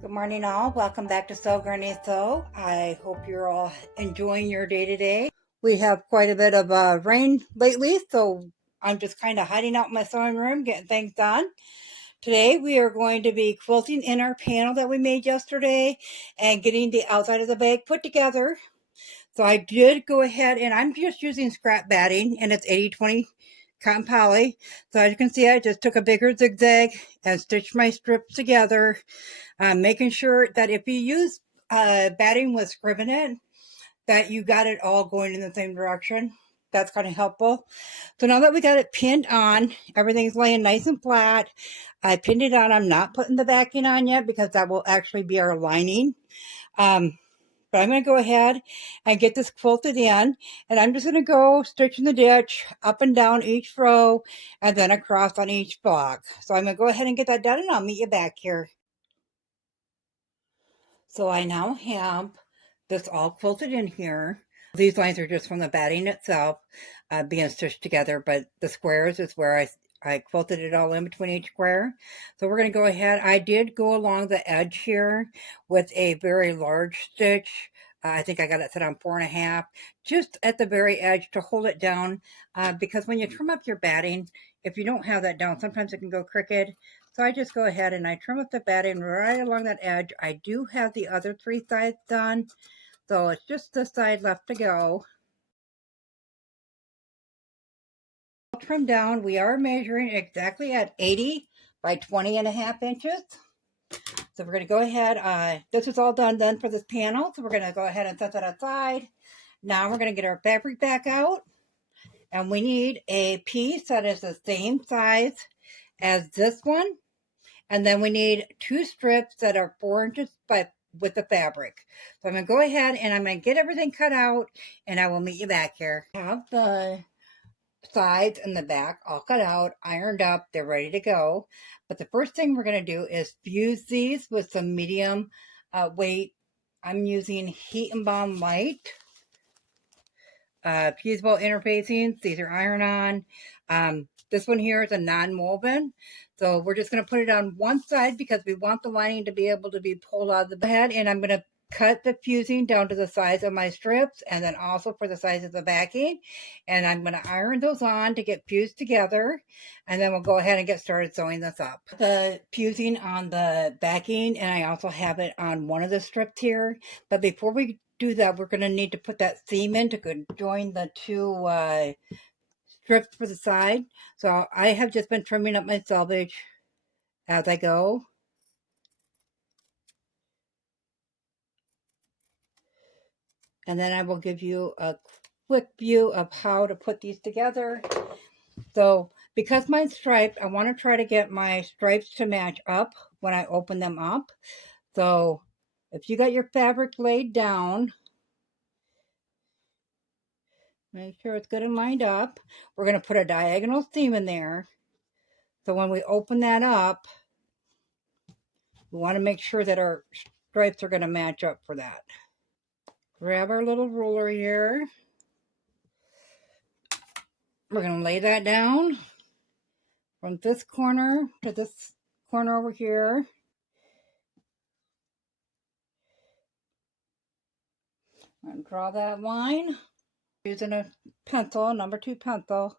Good morning, all. Welcome back to SewGrannySew. I hope you're all enjoying your day today. We have quite a bit of rain lately, so I'm just kind of hiding out in my sewing room, getting things done. Today, we are going to be quilting in our panel that we made yesterday and getting the outside of the bag put together. So I did go ahead and I'm just using scrap batting, and it's 80/20 cotton poly. So as you can see, I just took a bigger zigzag and stitched my strips together. Making sure that if you use batting with scrivenet, that you got it all going in the same direction. That's kind of helpful. So now that we got it pinned on, everything's laying nice and flat. I pinned it on. I'm not putting the backing on yet because that will actually be our lining. But I'm going to go ahead and get this quilted in, and I'm just going to go stitching the ditch up and down each row and then across on each block. So I'm going to go ahead and get that done, and I'll meet you back here. So I now have this all quilted in here. These lines are just from the batting itself being stitched together, but the squares is where I quilted it all in between each square. So we're going to go ahead. I did go along the edge here with a very large stitch. I think I got it set on 4.5, just at the very edge to hold it down, because when you trim up your batting, if you don't have that down, sometimes it can go crooked. So I just go ahead and I trim up the batting right along that edge. I do have the other 3 sides done, so it's just this side left to go. Trim down, we are measuring exactly at 80 by 20.5 inches. So we're going to go ahead. This is all done then for this panel. So we're going to go ahead and set that aside. Now we're going to get our fabric back out. And we need a piece that is the same size as this one. And then we need 2 strips that are 4 inches with the fabric. So I'm going to go ahead and I'm going to get everything cut out, and I will meet you back here. I have the sides and the back all cut out, ironed up, they're ready to go. But the first thing we're going to do is fuse these with some medium weight. I'm using Heat and Bond Light fusible interfacings. These are iron-on. This one here is a non-woven, so we're just going to put it on one side because we want the lining to be able to be pulled out of the head. And I'm going to cut the fusing down to the size of my strips, and then also for the size of the backing. And I'm going to iron those on to get fused together, and then we'll go ahead and get started sewing this up. The fusing on the backing, and I also have it on one of the strips here. But before we do that, we're going to need to put that seam in to join the 2 strips for the side. So I have just been trimming up my selvage as I go. And then I will give you a quick view of how to put these together. So because mine's striped, I want to try to get my stripes to match up when I open them up. So if you got your fabric laid down, make sure it's good and lined up. We're going to put a diagonal seam in there. So when we open that up, we want to make sure that our stripes are going to match up for that. Grab our little ruler here. We're going to lay that down from this corner to this corner over here. And draw that line using a pencil, number 2 pencil.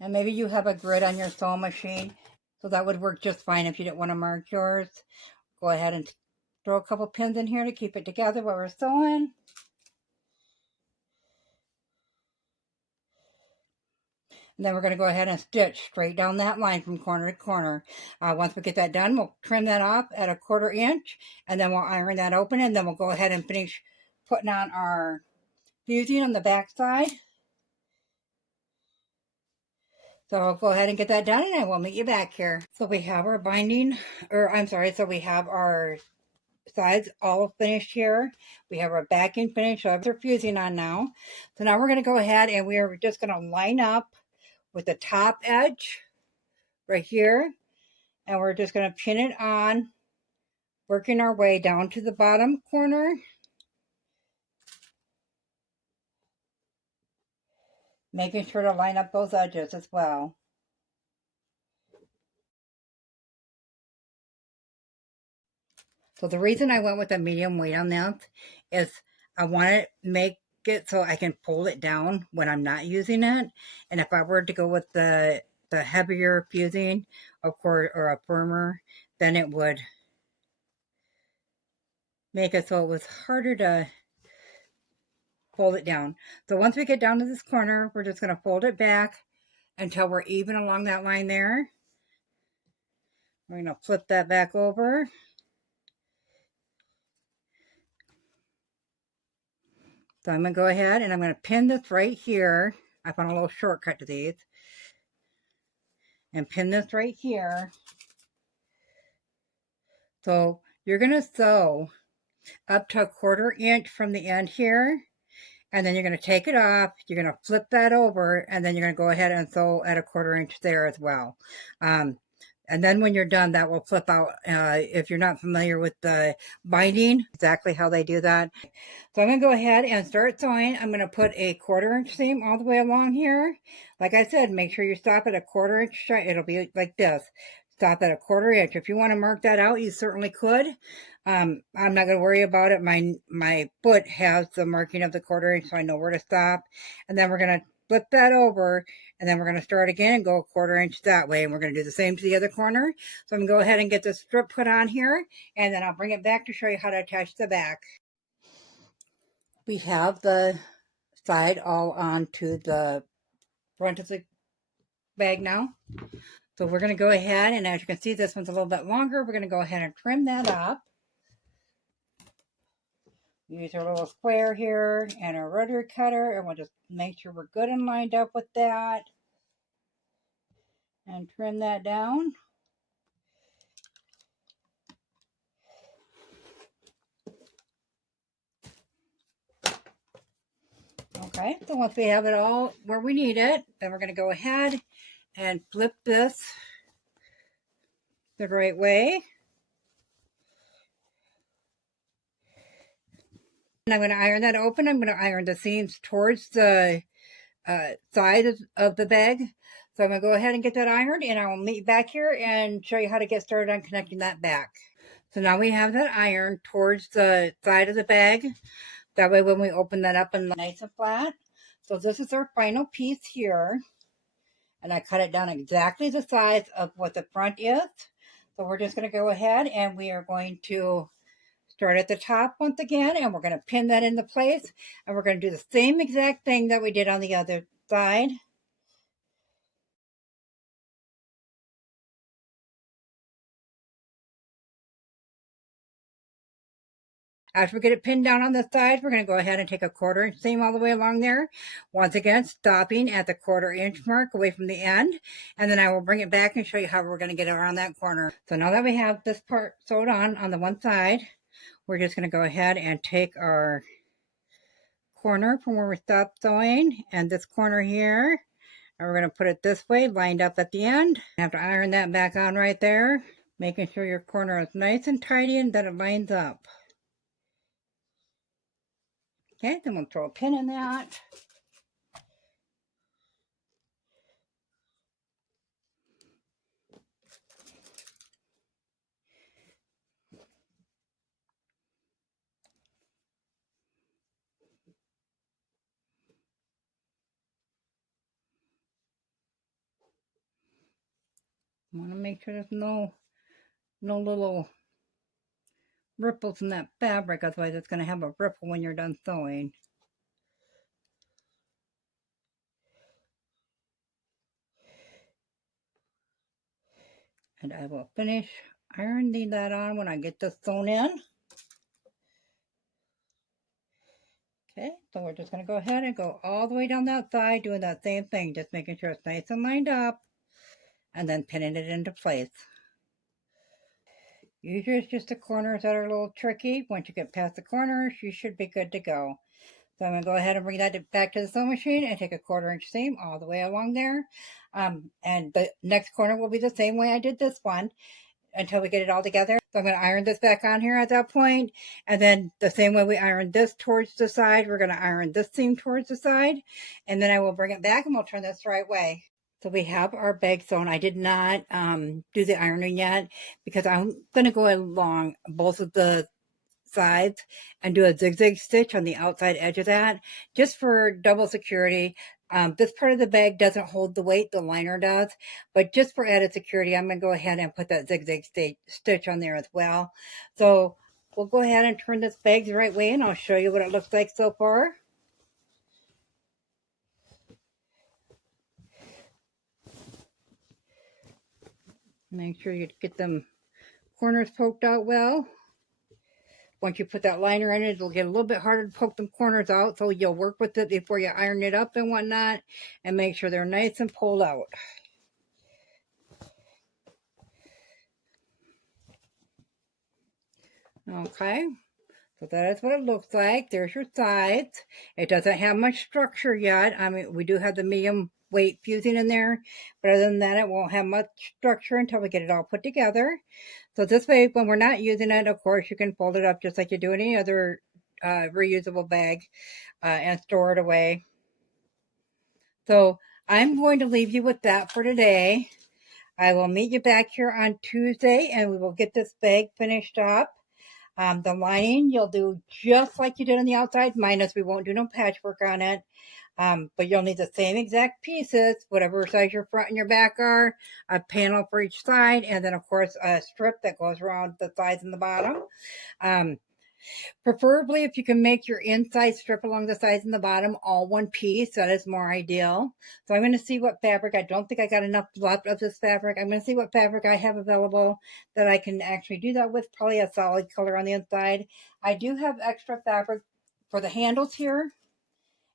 And maybe you have a grid on your sewing machine, so that would work just fine if you didn't want to mark yours. Go ahead and throw a couple pins in here to keep it together while we're sewing. And then we're going to go ahead and stitch straight down that line from corner to corner. Once we get that done, we'll trim that off at a 1/4 inch, and then we'll iron that open, and then we'll go ahead and finish putting on our fusing on the back side. So I'll go ahead and get that done, and I will meet you back here. So we have our binding, so we have our sides all finished here. We have our backing finished, so I have our fusing on now. So now we're going to go ahead and we are just going to line up with the top edge right here, and we're just going to pin it on, working our way down to the bottom corner. making sure to line up those edges as well. So the reason I went with a medium weight on this is I want to make it so I can pull it down when I'm not using it. And if I were to go with the heavier fusing, of course, or a firmer, then it would make it so it was harder to fold it down. So once we get down to this corner, we're just going to fold it back until we're even along that line there. We're going to flip that back over. So I'm going to go ahead and I'm going to pin this right here. I found a little shortcut to these. And pin this right here. So you're going to sew up to 1/4 inch from the end here. And then you're going to take it off. You're going to flip that over. And then you're going to go ahead and sew at 1/4 inch there as well. And then when you're done, that will flip out. If you're not familiar with the binding, exactly how they do that. So I'm going to go ahead and start sewing. I'm going to put a 1/4 inch seam all the way along here. Like I said, make sure you stop at a 1/4 inch. It'll be like this. Stop at a 1/4 inch. If you want to mark that out, you certainly could. I'm not going to worry about it. My foot has the marking of the 1/4 inch, so I know where to stop. And then we're going to flip that over, and then we're going to start again and go 1/4 inch that way. And we're going to do the same to the other corner. So I'm going to go ahead and get the strip put on here, and then I'll bring it back to show you how to attach the back. We have the side all onto the front of the bag now. So we're going to go ahead, and as you can see, this one's a little bit longer. We're going to go ahead and trim that up. Use our little square here and our rotary cutter, and we'll just make sure we're good and lined up with that. And trim that down. Okay, so once we have it all where we need it, then we're going to go ahead and flip this the right way. And I'm going to iron that open. I'm going to iron the seams towards the side of the bag. So I'm going to go ahead and get that ironed, and I'll meet back here and show you how to get started on connecting that back. So now we have that iron towards the side of the bag. That way when we open that up and nice and flat. So this is our final piece here. And I cut it down exactly the size of what the front is. So we're just going to go ahead and we are going to start at the top once again, and we're going to pin that into place, and we're going to do the same exact thing that we did on the other side. After we get it pinned down on the side, we're going to go ahead and take a 1/4 inch seam all the way along there. Once again, stopping at the 1/4 inch mark away from the end. And then I will bring it back and show you how we're going to get around that corner. So now that we have this part sewed on the one side, we're just going to go ahead and take our corner from where we stopped sewing and this corner here. And we're going to put it this way, lined up at the end. You have to iron that back on right there, making sure your corner is nice and tidy and that it lines up. Okay, then we'll throw a pin in that. I want to make sure there's no little ripples in that fabric, otherwise it's going to have a ripple when you're done sewing. And I will finish ironing that on when I get this sewn in. Okay, so we're just going to go ahead and go all the way down that side, doing that same thing, just making sure it's nice and lined up, and then pinning it into place. Usually it's just the corners that are a little tricky. Once you get past the corners, you should be good to go. So I'm going to go ahead and bring that back to the sewing machine and take a 1/4 inch seam all the way along there. And the next corner will be the same way I did this one until we get it all together. So I'm going to iron this back on here at that point. And then the same way we iron this towards the side, we're going to iron this seam towards the side. And then I will bring it back and we'll turn this the right way. So we have our bag sewn. I did not do the ironing yet because I'm going to go along both of the sides and do a zigzag stitch on the outside edge of that just for double security. This part of the bag doesn't hold the weight, the liner does, but just for added security, I'm going to go ahead and put that zigzag stitch on there as well. So we'll go ahead and turn this bag the right way and I'll show you what it looks like so far. Make sure you get them corners poked out well. Once you put that liner in it, it'll get a little bit harder to poke them corners out, so you'll work with it before you iron it up and whatnot, and make sure they're nice and pulled out. Okay, so that is what it looks like. There's your sides. It doesn't have much structure yet. I mean, we do have the medium weight fusing in there, but other than that, it won't have much structure until we get it all put together. So this way, when we're not using it, of course, you can fold it up just like you do any other reusable bag and store it away. So I'm going to leave you with that for today. I will meet you back here on Tuesday and we will get this bag finished up. The lining you'll do just like you did on the outside, minus we won't do no patchwork on it. But you'll need the same exact pieces, whatever size your front and your back are, a panel for each side, and then of course a strip that goes around the sides and the bottom. Preferably if you can make your inside strip along the sides and the bottom all one piece, that is more ideal. So I'm going to see what fabric, I don't think I got enough left of this fabric. I'm going to see what fabric I have available that I can actually do that with, probably a solid color on the inside. I do have extra fabric for the handles here.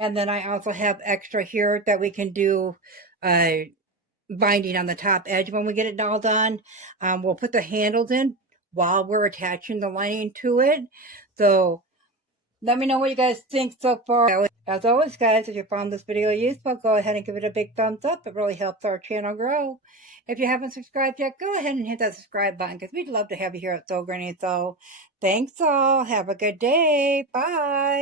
And then I also have extra here that we can do binding on the top edge when we get it all done. We'll put the handles in while we're attaching the lining to it. So let me know what you guys think so far. As always, guys, if you found this video useful, go ahead and give it a big thumbs up. It really helps our channel grow. If you haven't subscribed yet, go ahead and hit that subscribe button because we'd love to have you here at SewGrannySew. Thanks all. Have a good day. Bye.